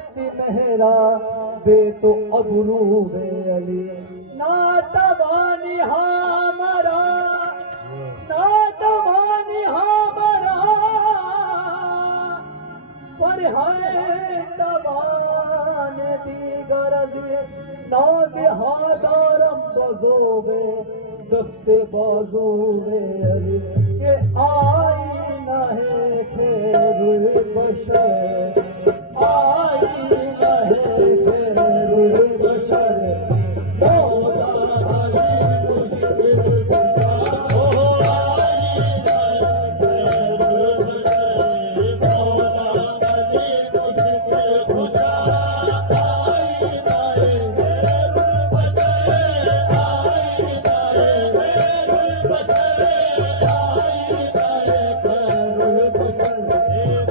हस्ती मेहरा बे तो अबरू बे अली ना तबानी हमारा ना तबानी हमारा पर है तबान दीगरज नाज हादारम बजोबे दस्ते बाजूबे अली के आई न है खैर बशर आई न है खैर बशर मौला अली मुश्किल कुशा आई न है खैर बशर मौला अली मुश्किल कुशा आई न है खैर बशर आई न है खैर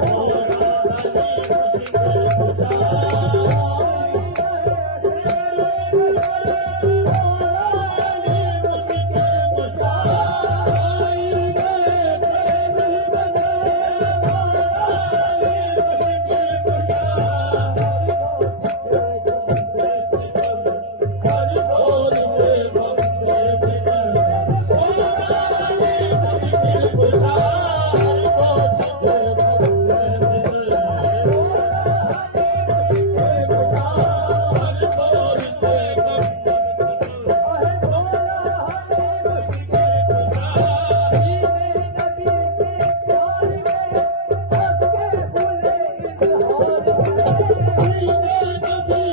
बशर आई न है खैर बशर मौला अली